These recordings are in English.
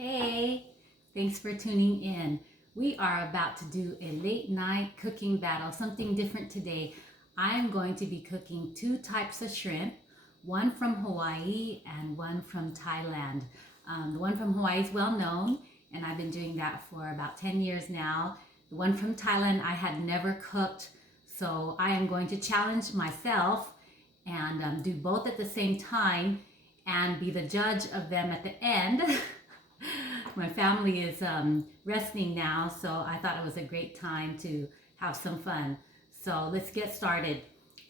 Hey, thanks for tuning in. We are about to do a late night cooking battle, something different today. I am going to be cooking two types of shrimp, one from Hawaii and one from Thailand. The one from Hawaii is well known, and I've been doing that for about 10 years now. The one from Thailand I had never cooked, so I am going to challenge myself and do both at the same time and be the judge of them at the end. My family is resting now, so I thought it was a great time to have some fun. So let's get started.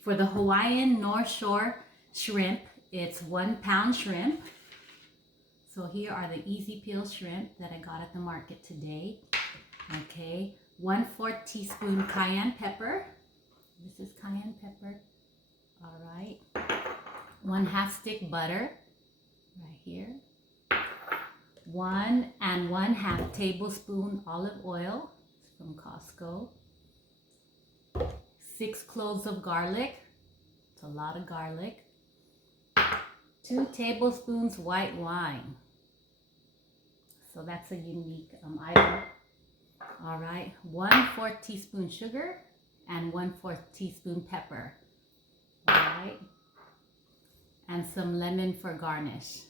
For the Hawaiian North Shore shrimp, it's 1 pound shrimp. So here are the easy peel shrimp that I got at the market today. Okay, 1/4 teaspoon cayenne pepper. This is cayenne pepper. All right. 1/2 stick butter right here. 1 1/2 tablespoon olive oil from Costco. 6 cloves of garlic. It's a lot of garlic. 2 tablespoons white wine. So that's a unique item. All right, 1/4 teaspoon sugar and 1/4 teaspoon pepper. All right, and some lemon for garnish.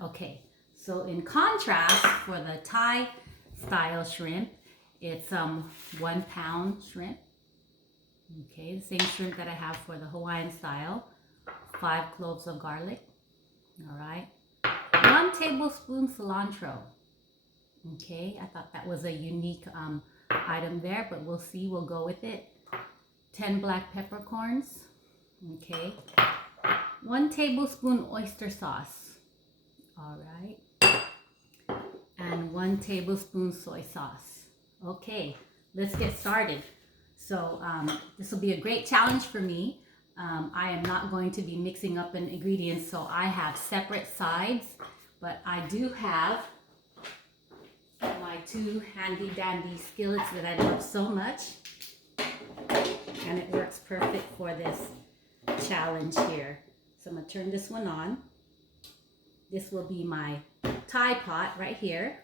Okay, so in contrast, for the Thai style shrimp, it's 1 pound shrimp. Okay, the same shrimp that I have for the Hawaiian style. 5 cloves of garlic. All right, 1 tablespoon cilantro. Okay, I thought that was a unique item there, but we'll see, we'll go with it. 10 black peppercorns. Okay, 1 tablespoon oyster sauce. All right, and 1 tablespoon soy sauce. Okay, let's get started. So this will be a great challenge for me. I am not going to be mixing up an ingredients, so I have separate sides, but I do have my 2 handy dandy skillets that I love so much, and it works perfect for this challenge here. So I'm gonna turn this one on. This will be my Thai pot right here.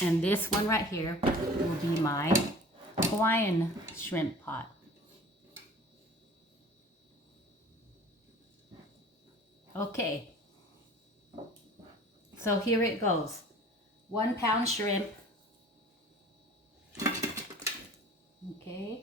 And this one right here will be my Hawaiian shrimp pot. Okay, so here it goes. 1 pound shrimp. Okay.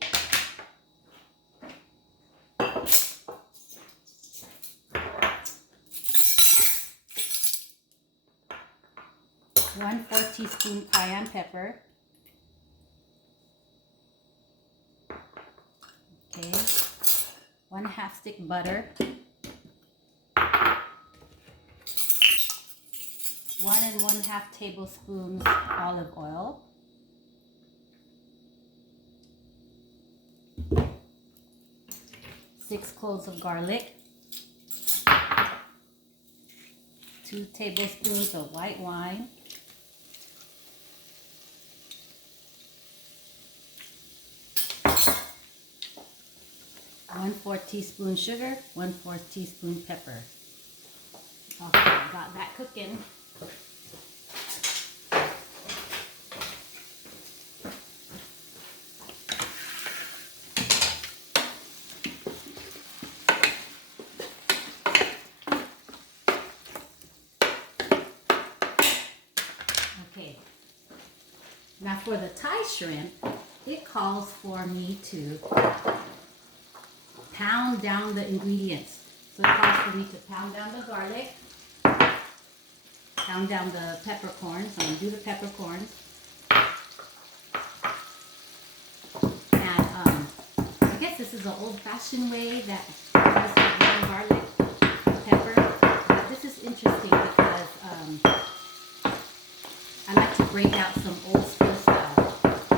1/4 teaspoon cayenne pepper. Okay. 1/2 stick butter. 1 1/2 tablespoons olive oil. 6 cloves of garlic. 2 tablespoons of white wine. 1/4 teaspoon sugar, 1/4 teaspoon pepper. Okay, got that cooking. Okay, now for the Thai shrimp, it calls for me to pound down the ingredients. So it calls for me to pound down the garlic, pound down the peppercorns. I'm going to do the peppercorns. And I guess this is an old-fashioned way that does the garlic, pepper. But this is interesting because I like to break out some old school style.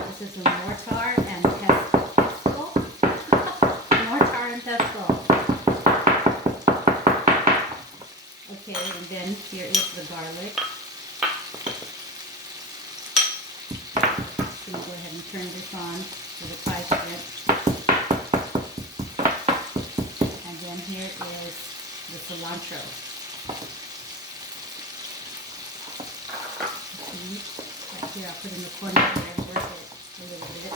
This is a mortar and pestle. Okay, and then here is the garlic. So go ahead and turn this on to the Thai shrimp. And then here is the cilantro. cilantro. Right here, I'll put in the corner here and work it a little bit.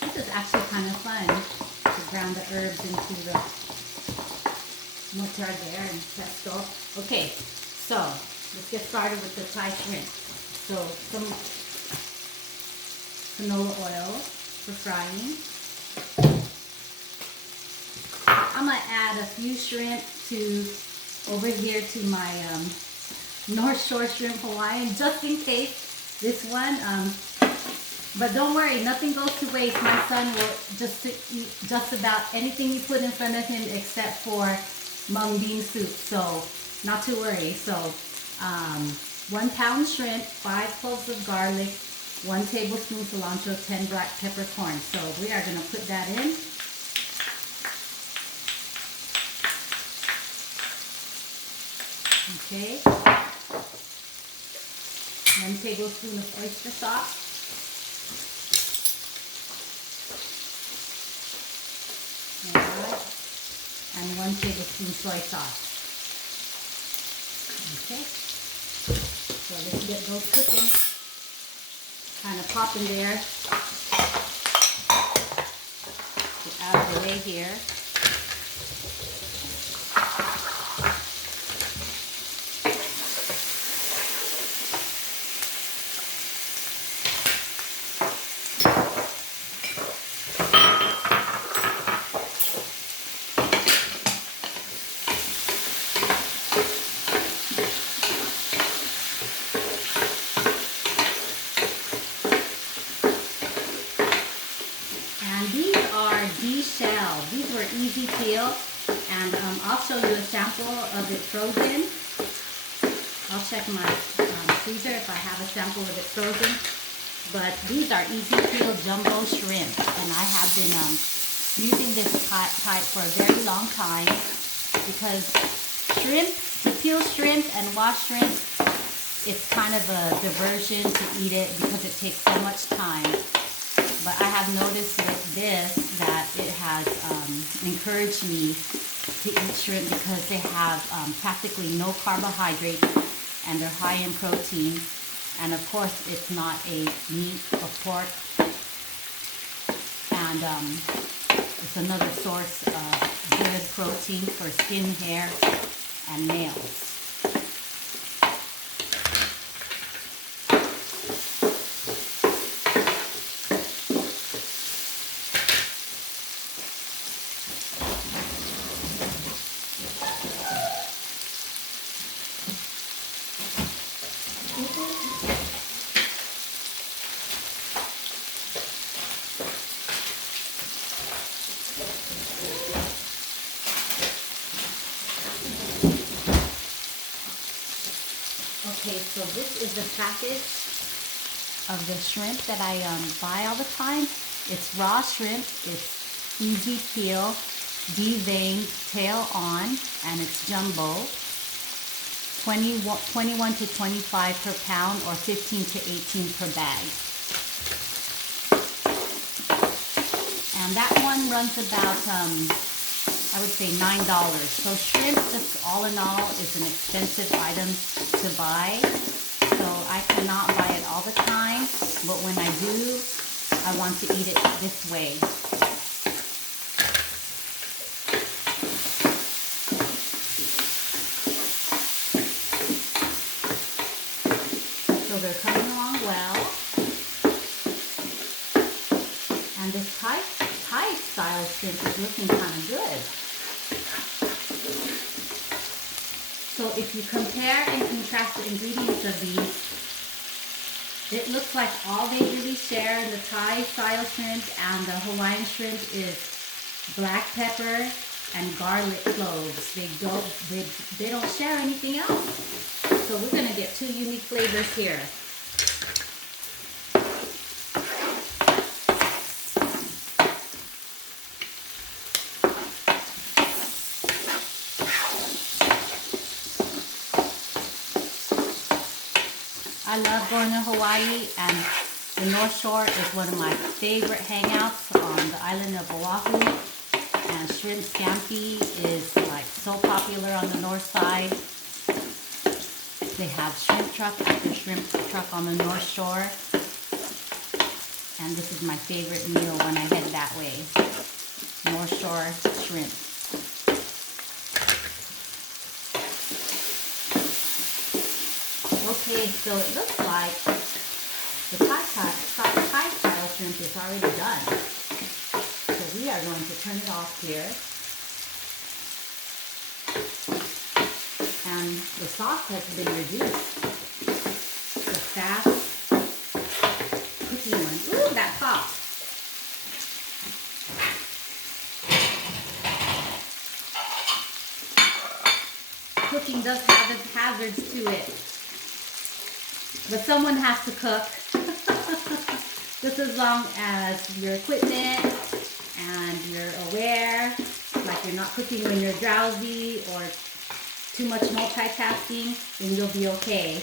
This is actually kind of fun to ground the herbs into the moutarde and pesto. Okay, so let's get started with the Thai shrimp. So some canola oil for frying. I'm gonna add a few shrimp over here to my North Shore Shrimp Hawaiian, just in case this one. But don't worry, nothing goes to waste. My son will just eat just about anything you put in front of him except for mung bean soup. So not to worry. So 1 pound shrimp, 5 cloves of garlic, 1 tablespoon cilantro, 10 black peppercorns. So we are going to put that in. Okay. 1 tablespoon of oyster sauce. Alright. And 1 tablespoon soy sauce. Okay. So let's get those cooking. Kind of pop in there. Get out of the way here. Shell. These were easy peel, and I'll show you a sample of it frozen. I'll check my freezer if I have a sample of it frozen. But these are easy peel jumbo shrimp, and I have been using this type for a very long time because shrimp, to peel shrimp and wash shrimp, it's kind of a diversion to eat it because it takes so much time. But I have noticed with this that it has encouraged me to eat shrimp because they have practically no carbohydrates and they're high in protein. And of course, it's not a meat or pork. And it's another source of good protein for skin, hair, and nails. Okay, so this is the package of the shrimp that I buy all the time. It's raw shrimp, it's easy peel, deveined, tail on, and it's jumbo. 21 to 25 per pound or 15 to 18 per bag. And that one runs about, I would say $9. So shrimp, just all in all, is an expensive item to buy. So I cannot buy it all the time, but when I do, I want to eat it this way. So they're coming along well. And this Thai style shrimp is looking kind of good. So if you compare and contrast the ingredients of these, it looks like all they really share in the Thai style shrimp and the Hawaiian shrimp is black pepper and garlic cloves. They don't share anything else. So we're going to get two unique flavors here. love going to Hawaii, and the North Shore is one of my favorite hangouts on the island of Oahu. And shrimp scampi is like so popular on the north side. They have shrimp truck after shrimp truck on the North Shore. And this is my favorite meal when I head that way. North Shore shrimp. Okay, so it looks like the Thai style shrimp is already done. So we are going to turn it off here. And the sauce has been reduced. The fast cooking one. Ooh, that popped. Cooking does have its hazards to it. But someone has to cook. Just as long as your equipment and you're aware, like you're not cooking when you're drowsy or too much multitasking, then you'll be okay.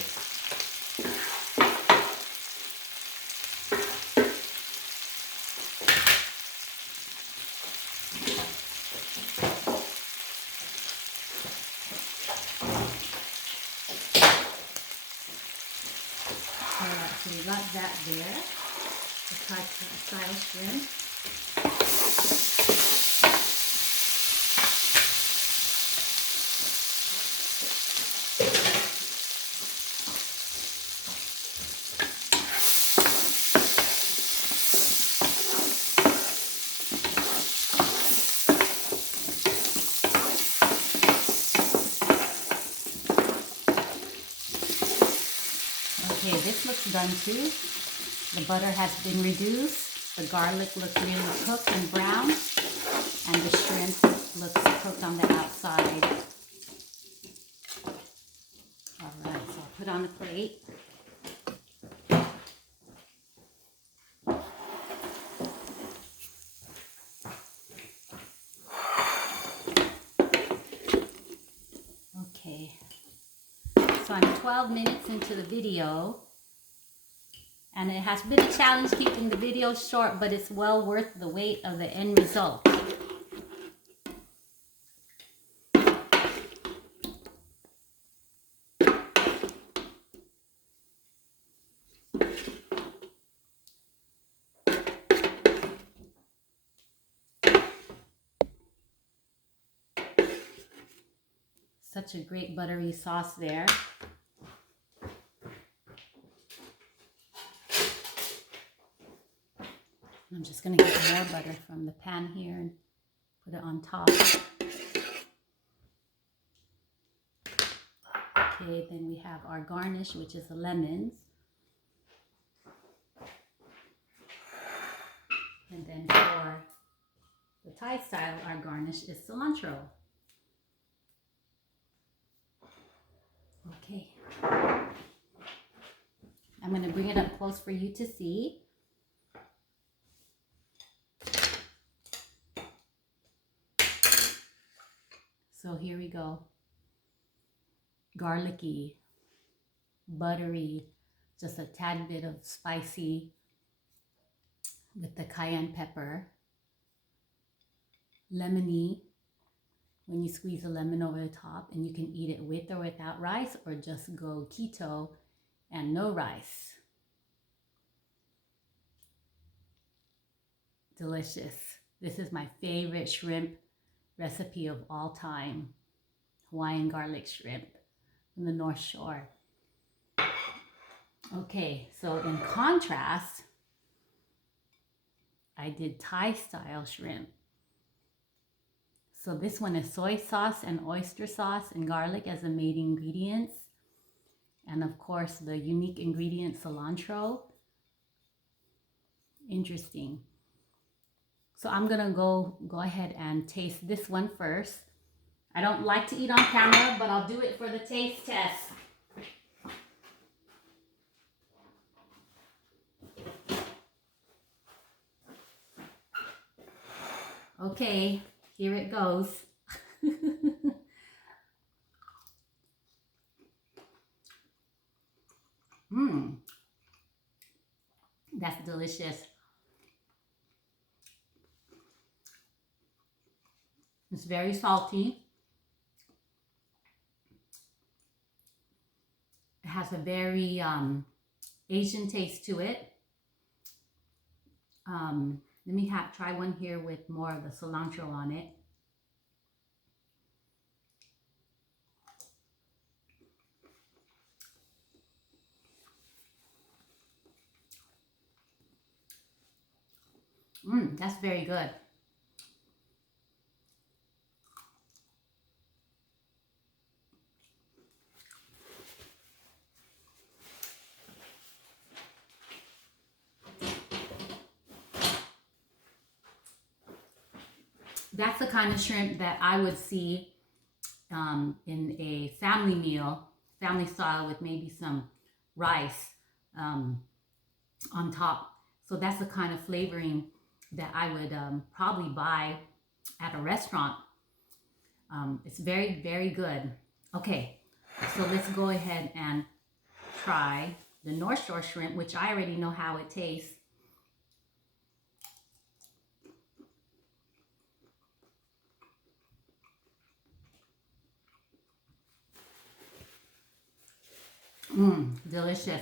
Alright, so we got that there. The Thai style shrimp. Okay, this looks done too. The butter has been reduced. The garlic looks really cooked and brown. And the shrimp looks cooked on the outside. Alright, so I'll put on the plate. Okay. So I'm 12 minutes into the video, and it has been a challenge keeping the video short, but it's well worth the wait of the end result. Such a great buttery sauce there. I'm just going to get more butter from the pan here and put it on top. Okay, then we have our garnish, which is the lemons. And then for the Thai style, our garnish is cilantro. Okay. I'm going to bring it up close for you to see. So here we go. Garlicky, buttery, just a tad bit of spicy with the cayenne pepper. Lemony, when you squeeze a lemon over the top, and you can eat it with or without rice, or just go keto and no rice. Delicious. This is my favorite shrimp recipe of all time. Hawaiian garlic shrimp from the North Shore. Okay, so in contrast, I did Thai style shrimp. So this one is soy sauce and oyster sauce and garlic as the main ingredients. And of course, the unique ingredient cilantro. Interesting. So I'm gonna go ahead and taste this one first. I don't like to eat on camera, but I'll do it for the taste test. Okay, here it goes. Mmm, that's delicious. It's very salty. It has a very Asian taste to it. Let me try one here with more of the cilantro on it. That's very good. That's the kind of shrimp that I would see in a family meal, family style, with maybe some rice on top. So that's the kind of flavoring that I would probably buy at a restaurant. It's very, very good. Okay, so let's go ahead and try the North Shore shrimp, which I already know how it tastes. Delicious.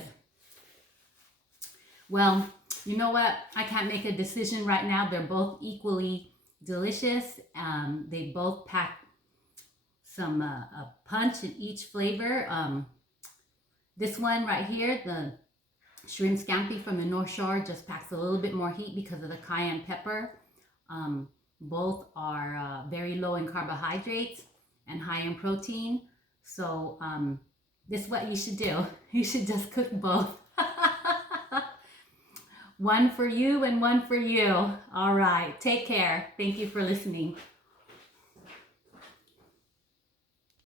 Well, you know what? I can't make a decision right now. They're both equally delicious. They both pack some a punch in each flavor. This one right here, the shrimp scampi from the North Shore, just packs a little bit more heat because of the cayenne pepper. Both are very low in carbohydrates and high in protein. So this is what you should do. You should just cook both. One for you and one for you. All right. Take care. Thank you for listening.